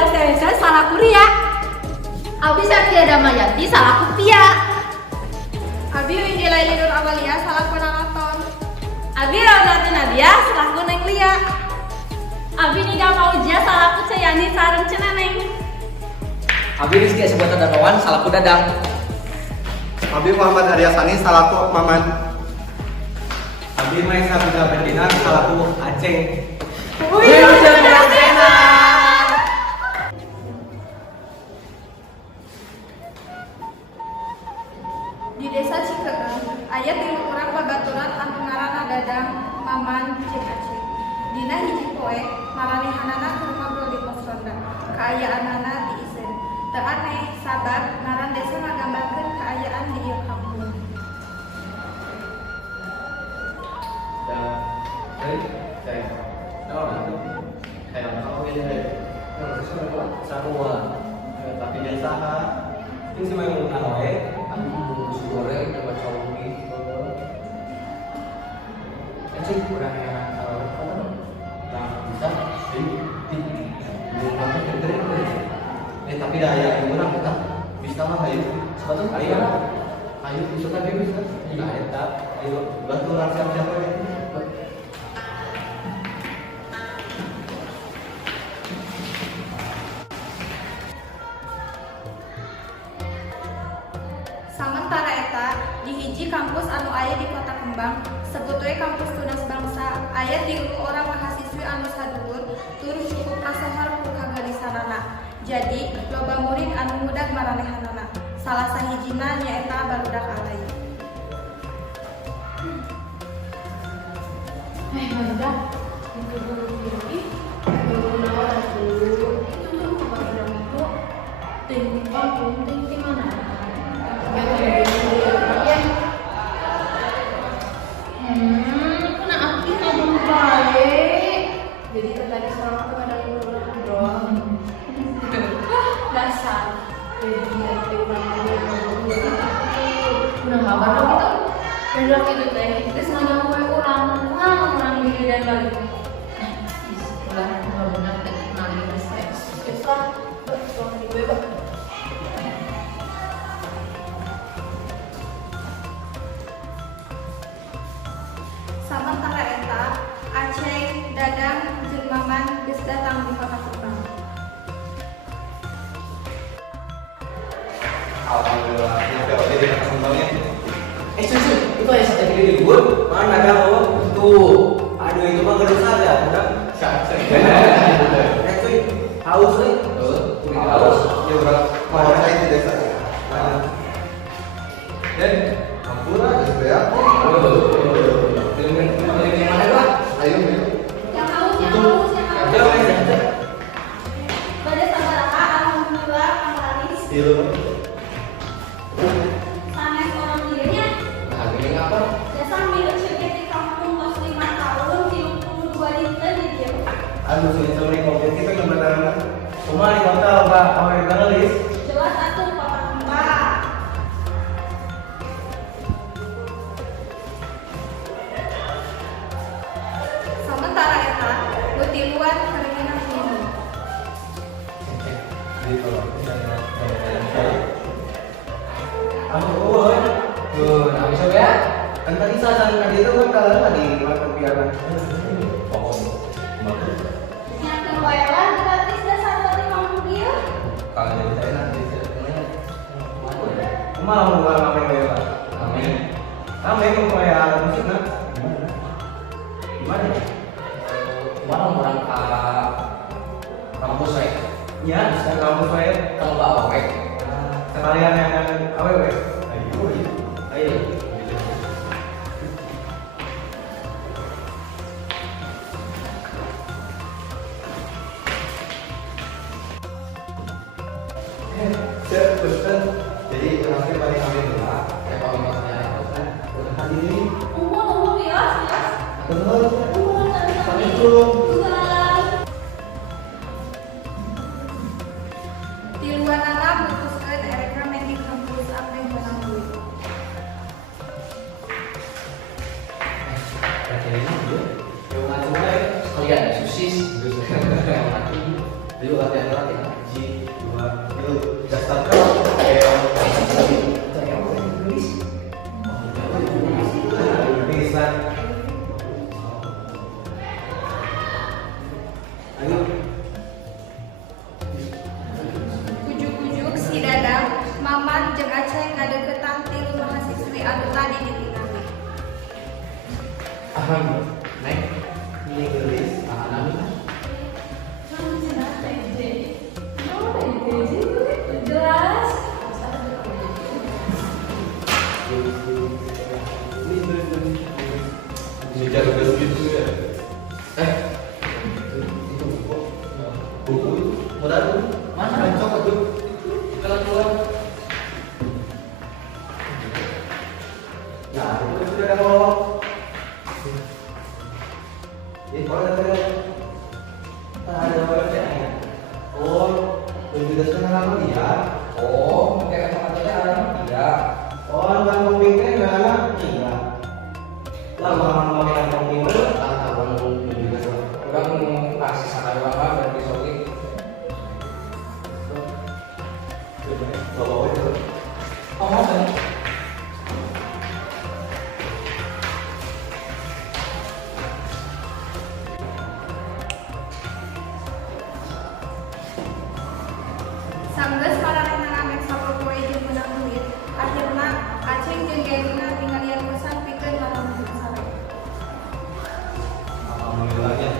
Lestari salah kuria. Abi Satya Damayati salah kupia. Abi Windy Laili Nur Amalia salah penonton. Abi Raudati Nadia salah kuneng lia. Abi Niga Fauzia salah ku Ceyani sareng ceneneng. Abi Rizky Asbota Danawan salah ku Dadang. Abi Muhammad Aryasani salah ku Maman. Abi Maisa Bunda Bendina salah ku Aceng. Di desa Cikeeng aya 3 urang babaturan anu ngaranna Dadang, Maman, jeung Aceh. Dina hiji poe maranehanana keur ngobrol di pos ronda. Kaayaanana diiseun. Teu aneh sabab ngaran desa ngagambarkeun kaayaan di ieu kampung. Tapi desa ini sih mau ngawe. Goreng coba cobi. Acing kurang yang bisa Tapi dah ya ibu orang kita bisa mah ayo. Sebetulnya ayo bisa tapi bisa. Iya eta. Ayo bantu orang siapa-siapa ya. Samentara eta di hiji kampus anu aya di Kota Kembang sebut we kampus Tunas Bangsa aya 3 orang mahasiswi anu saduhur tur cukup kasohor ku kagadisanana. Jadi loba murid anu mudag maranehanana. Salah sahijina nyaeta barudak alay. Barudak itu guru ini guru nawas dulu. Itu tuh barudak itu ting mana? Kena api ngomong baik. Jadi tadi seorang tuh ada guru doang. Dasar. Jadi nanti udah kabar dong itu. Berak itu teh. Terus nggak gue orang diri dan balik. Udah benar teh kenalin respect. Islam betul di gue. Samentara eta Aceh, Dadang, jeung Maman geus datang di Kota Kembang. Alhamdulillah, ya oke deh kembangnya. Susu, itu yang satu gede libur. Mana ada oh? Tuh. Aduh itu mah gerus aja, udah. Itu haus nih. Haus. Ya udah mau saya di desa. Dan Ampura gitu ya. Ayo. Yang haus. Pada sabaraha alhamdulillah Kamaris. Sanes orang dirinya. Nah, ini apa? Desa milik sedikit di kampung kos 5 tahun 32 liter di dia. aduh sulit komplit kita kebenaran. Cuma di kota Pak, awal galis. Jelas atuh Kota Kembang. Sementara eta butiluan keringan minum. Tuh, nah bisa ya? Kan tadi sasaran tadi itu kan kalau tadi makan piaran. Nyakeun wae lah gratis dasar dari kampung ieu. Kalau jadi saya nanti Mau nggak ngapain ya Pak? Amin. Rame kok kayak musik nak? Gimana? Mana orang ke kampus saya? Ya, bisa kamu saya. Kalau nggak awek, Sekalian yang aww. Ayo. Jadi terakhir paling ambil dulu. saya kalau misalnya Udah hadiri. Umum ya, jelas. Betul. Umum Assalamualaikum. Tiluanana memutuskan rekamen di kampus apa yang menanggung. sekalian susis, Ayo latihan. 1, 2, yuk. Dasar kau. Ujuk-ujuk si Dadang, Maman jeung Aceh ngadeukeutan tilu mahasiswi anu tadi ditinggali. Neng, ini gelis, anak. Jelas. Ini jaga gitu ya. Itu buku itu modal tuh. Mana? Coklat tuh. Kalau keluar. Nah, itu sudah kalau. Ini kalau ada orangnya. Oh, juga sekarang dia. Oh, kayak kata-katanya orang dia. Oh, orang pemimpin enggak iya. Lama pakai pemimpin atau juga orang kasih saran apa dan disokin. Bawa itu. Oh, kan. Sanggeus paranehna ngamek sapopoe jeung meunang duit, akhirna Aceh jeung Gerina tinggalian kosan pikeun marang sare. Alhamdulillahnya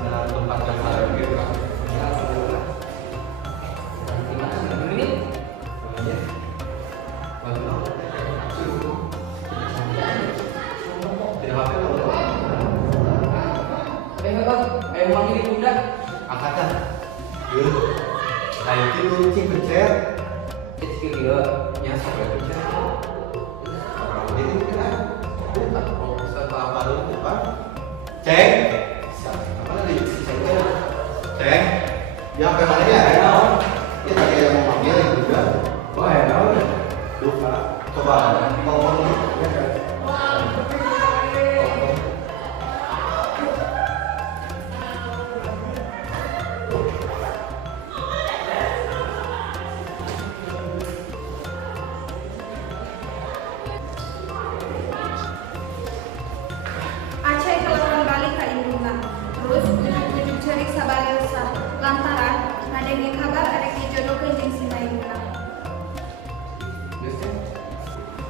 dengan tempat yang ada gitu kan. Ya, alhamdulillah. Ini ya. Mana? Tidak apa-apa. Ayo manggil bunda. Angkatan. Yuk. Kayak gitu cing pencet. Itu dia nyasar ya bunda. Orang ini kan. Bukan profesor apa dulu depan. Ceng. Apa tadi? Ceng. Ya apa mana ya? Ya tadi yang mau panggil juga. Oh ya, tahu. Lupa. Coba telepon dulu. Aceh telepon balik ka indungna. Terus ujuk-ujuk ceurik sabaraeusa lantaran ngadenge kabar arek dijodohkeun jeung si Maimunah.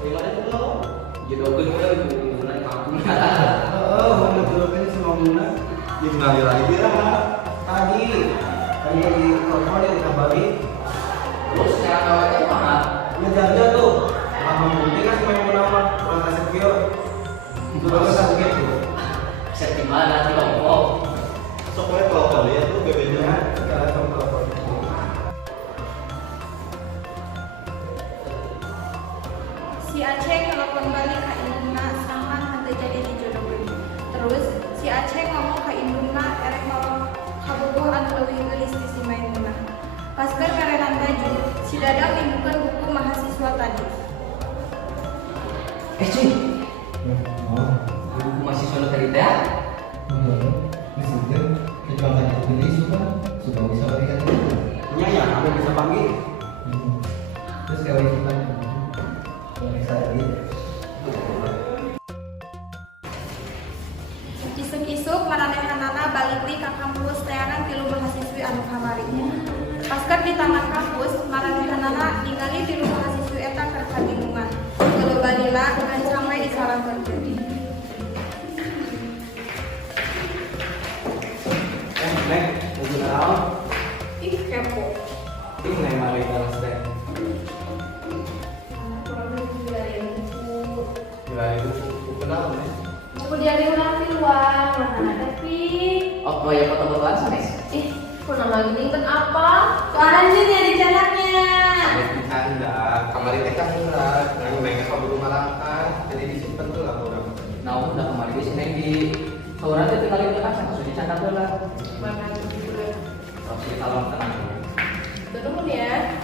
Gimana tuh lo? Jodohkeun udah bener kampung. Oh, udah jodohin semua Muna. Ya ngalir lagi lah. Tadi di telepon dia dikabari. Terus sekarang awalnya mana? Ngejar tuh. Apa mungkin kan cuma Muna mah orang kasih video. Sudah satu gitu. Set di mana di Lombok? Soalnya telepon dia tuh BB-nya. Sekarang telepon. Si Aceh telepon balik ka indungna sampan henteu jadi dijodohkeun. Terus si Aceh ngomong ka indungna erek mau kabogoh anu leuwih geulis ti si Maimunah. Paskeun karenan baju, si Dadang nimbukeun buku mahasiswa tadi. Cuy. Buku mahasiswa lo tadi teh? Iya ya, aku bisa panggil. Terus kalau kita Isuk-isuk maranehanana balik deui ka kampus teangan tilu mahasiswi anu kamari. Paskeun di taman kampus, maranehanana ningali tilu mahasiswi eta keur kabingungan. Kalobalina ngancam we disarankeun. Neng, mau kenal? Ih kepo. Ini Neng balik kelas teh. Gila itu, aku kenal nih. Aku dari ulang di luar, mana tapi. Oh ya foto-fotoan sanes. Kok nama gini kan apa? Anjir ya di jalannya. Anda, kamar ini kan murah. Neng apa butuh malangkan, jadi disimpan tuh lah orang. Nah, udah kemarin di sini di sauran itu tinggalin ke kaca, langsung dicatat dulu lah. Mana gitu. Terus kita lawan tenang. Turun ya.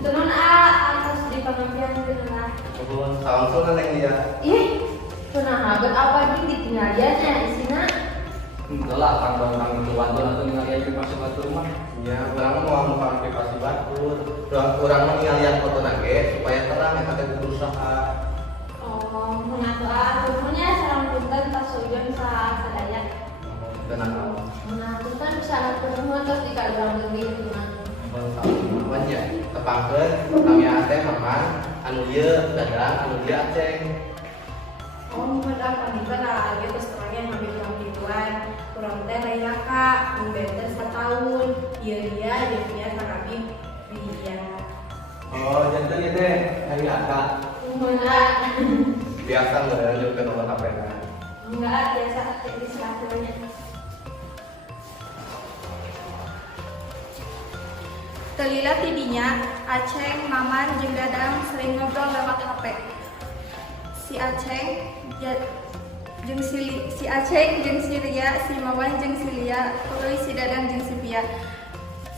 Turun harus di pengambilan dulu lah. Oh, salam-salam Neng dia. Ih, pernah habet apa gini ditinggalnya isina? Enggak lah, kan orang itu bantu atau ningali aja pas batu rumah. Ya, orang mau muka privasi batur. Orang mau ngeliat foto nage supaya terang yang kata berusaha. Oh, mengatur rumahnya sarang punten tas sujon sadaya. Tenang kamu. Nah, itu kan bisa atur rumah terus dikadang gitu nah. Namanya tepangkeun kami ate maman anu ieu dadang anu ieu aceng. Oh, mudah panikan lah, gitu setelahnya ngambil uang gituan. Kurang teh lain kak, membeter setahun. Dia kami dia. Oh, jantan ieu teh hari akak. Enggak. Biasa ngeunjuk ke nomor HP na. Enggak, biasa di selaturnya. Telila tidinya, Aceng, Maman, jeung Dadang sering ngobrol lewat HP. Si Aceng jeung si Aceng jeung si Ria, si Maman jeung si Lia, tuluy si Dadang jeung si Pia.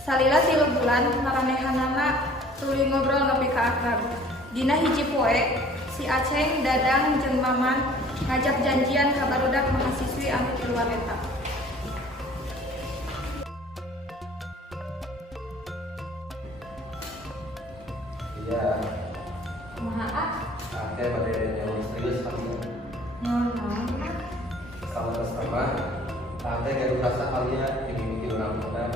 Salila 3 bulan maranehanana tuluy ngobrol nepi ka akrab. Dina hiji poe, si Aceng, Dadang jeung Maman ngajak janjian ka barudak mahasiswi anu di luar eta. Iya. Maaf. Ate pada yang serius kalian. Sama-sama. Ate gak rasa kalian dimiliki orang tua.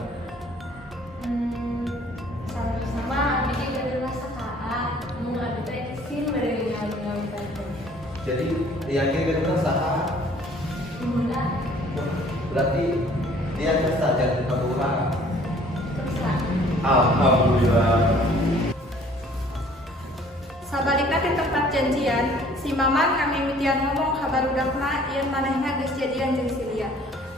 Sama-sama, abi juga dirasa kakak. Mau abi teh kesin bade ngawi Jadi yakin gak rasa. Enggak, Berarti dia saja kebutuhan. terus lah. Alhamdulillah. Sabalikna di tempat janjian, si Maman ngamimitian ngomong ka barudakna yen manehna geus jadian jeung si Lia.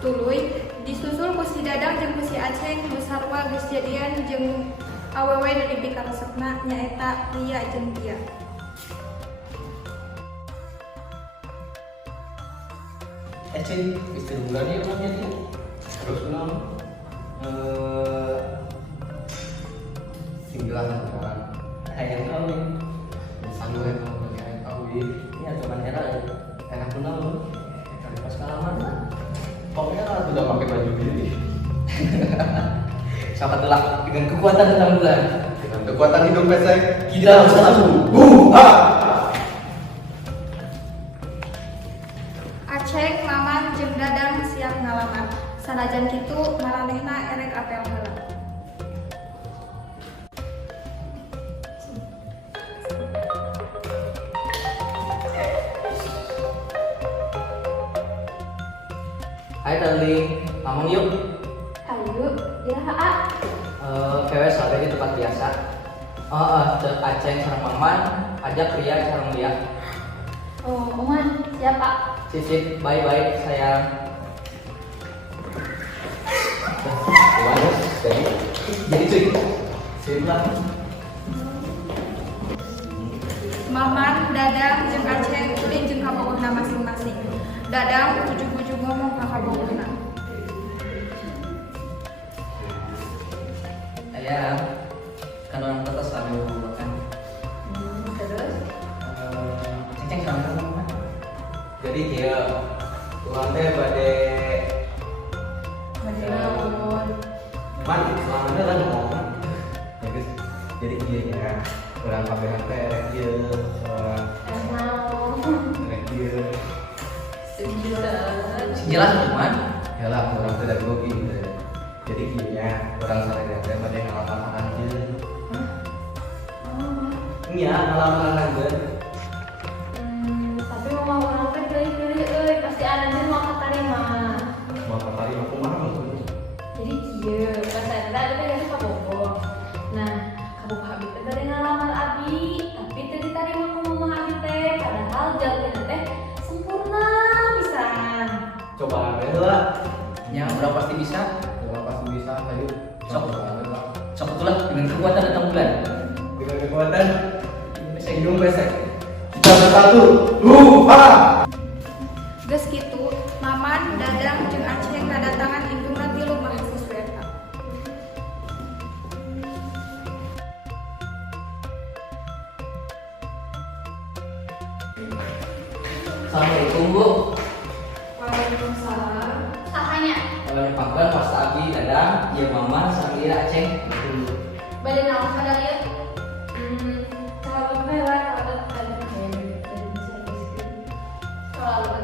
Tuluy disusul ku si Dadang jeung ku si Aceng geus sarua geus jadian jeung awewe nu dipikaresepna nyaeta Lia jeung Tia. Cing, istri bulan ya namanya dia. Terus non, Singgilan sekarang. hayang kawin. Sanggup ya kamu dengan kawin. Ini cuman era ya. Enak benar loh. Kali pas kalaman. Pokoknya sudah pakai baju gini. Siapa telah dengan kekuatan 6 bulan. Dengan kekuatan hidup pesek. Kita harus satu. Aceng, Maman jeung Dadang siap ngalamar. Sanajan kitu maranehna erek apel heula. Hai darling, ngomong yuk. Ayo, ya A. Kewe sampai di tempat biasa. Aceng sareng Maman, ajak Ria sareng Lia. Oh, Oman, siapa? Sip, bye-bye sayang. Jadi cuy, sip lah. Maman, Dadang jeung Aceng ulin jeung kabogohna masing-masing. Dadang ujug-ujug ngomong ka kabogohna. Ayah, kan orang tua selalu makan. Terus? Ceng sama Mama. Jadi dia tuan teh bade man selamanya kan ngomong ya guys. Jadi dia ya orang KPHP dia jelas cuman ya lah orang pedagogi gitu ya. Jadi dia orang sareng teh bade ngalaman anjeun. Iya, ngalaman anjeun. Tapi mama orang teh pilih-pilih pasti anaknya mau keterima. Mau kali aku mah Jadi kieu, pas saya teh ada dari Kabogo. Nah, Kabogo abi teh bade ngalamar abi, tapi teh diterima ku mama abi teh, padahal jalannya teh sempurna pisan. Coba lah. Ya, udah pasti bisa. kalau pasti bisa ayo Sok itulah dengan kekuatan 6 bulan. dengan kekuatan Bisa hidung besek. kita bersatu. Geus kitu, Maman, Dadang jeung Aceng ngadatangan indungna 3 mahasiswa eta. Assalamualaikum Bu. Waalaikumsalam. Sahanya nyepangkeun pas abi dadang ieu mama sareng ieu Aceng. Bade naon kada ieu? Sahabat Bella, sahabat kalian dan bisa miskin. Selalu.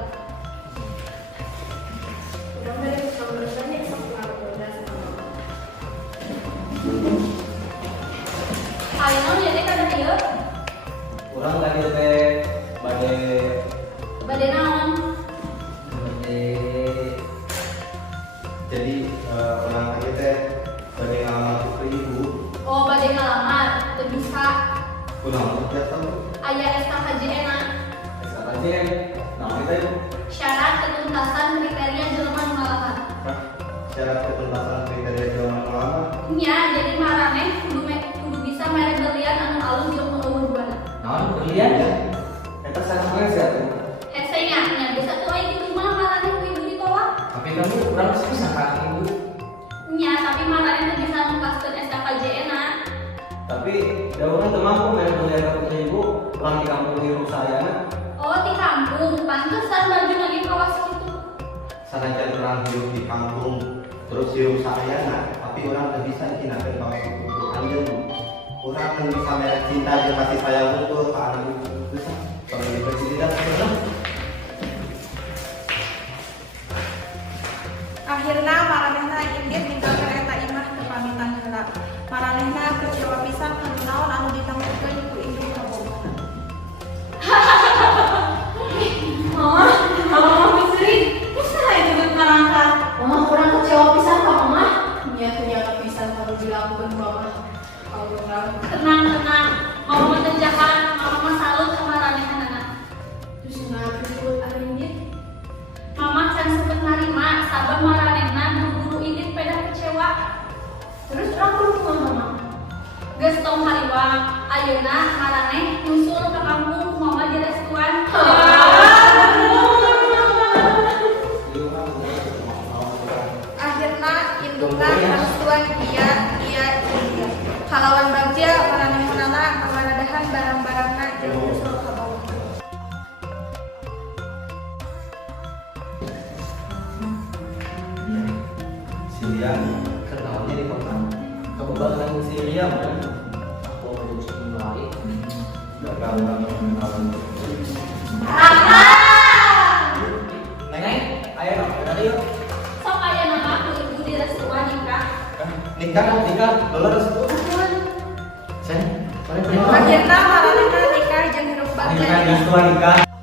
Udah dari kebetulannya sama udah sama. Ayo naon jadi kada ieu? Urang tadi teh bade Bade naon? Jadi orang tadi teh bade ngalamar ke ibu. Oh, bade ngalamar, teu bisa. Kunaon teh tahu? Aya SKKJN -na. Aceng. Nah, kita Syarat ketuntasan kriteria jelema nu ngalamar. Hah? Syarat ketuntasan kriteria jaman ngalamar. Nya, jadi maraneh kudu bisa mere berlian anu alus jeung umur buana. naon berlian ya? Eta sangat sia tuh. Hese nya bisa tuh aya kitu mah maraneh ku ibu ditolak. Tapi kamu urang bisa kan ibu. Nya, tapi maraneh teu bisa nungkaskeun SKKJN -na. Tapi da urang teu mampu mere berlian ka putri ibu, urang di kampung hirup sayana. Oh, di kampung, pantesan baju lagi kawas gitu. Sanajan orang hidup di kampung terus hidup sayana, tapi orang tidak bisa nginakeun kawas itu anjeun. Orang kan bisa merek cinta jeung kasih sayang betul ke anak itu. Bisa kalau di presiden betul. Akhirna maranehna inggit ninggalkeun eta imah teu pamitan heula. Maranehna kecewa pisan kana naon anu ditangguhkeun ku ibu kabogohan. Mama Fitri, bisa itu berperangkat. Mama kurang kecewa pisan ka mama. Nyata pisan harus dilakukan mama. Tenang, mama teu jahat, mama salut sama maranehna. Terus kenapa disebut Aringgit? Mama can sempet narima sabab maranehna buru-buru indit peda kecewa. Terus aku lupa mama. Geus tong hariwang, ayeuna maraneh nyusul ka kampung ku mama di restoran. Akhirna indungna restuan dia juga. Kalawan bagja maranehna ngawaradahan barang-barangna jeung nyusul ka bawah. Silian kenalannya di kota. Kebetulan Silian kan. Aku mau jadi mulai. Gagal kenalan. Neng, ayo dong, ada yuk. Sok aya nama ku ibu di restoran nikah. Nikah, dolores itu. Sen, Akhirna maranehna nikah jeung hirup bagja. nikah.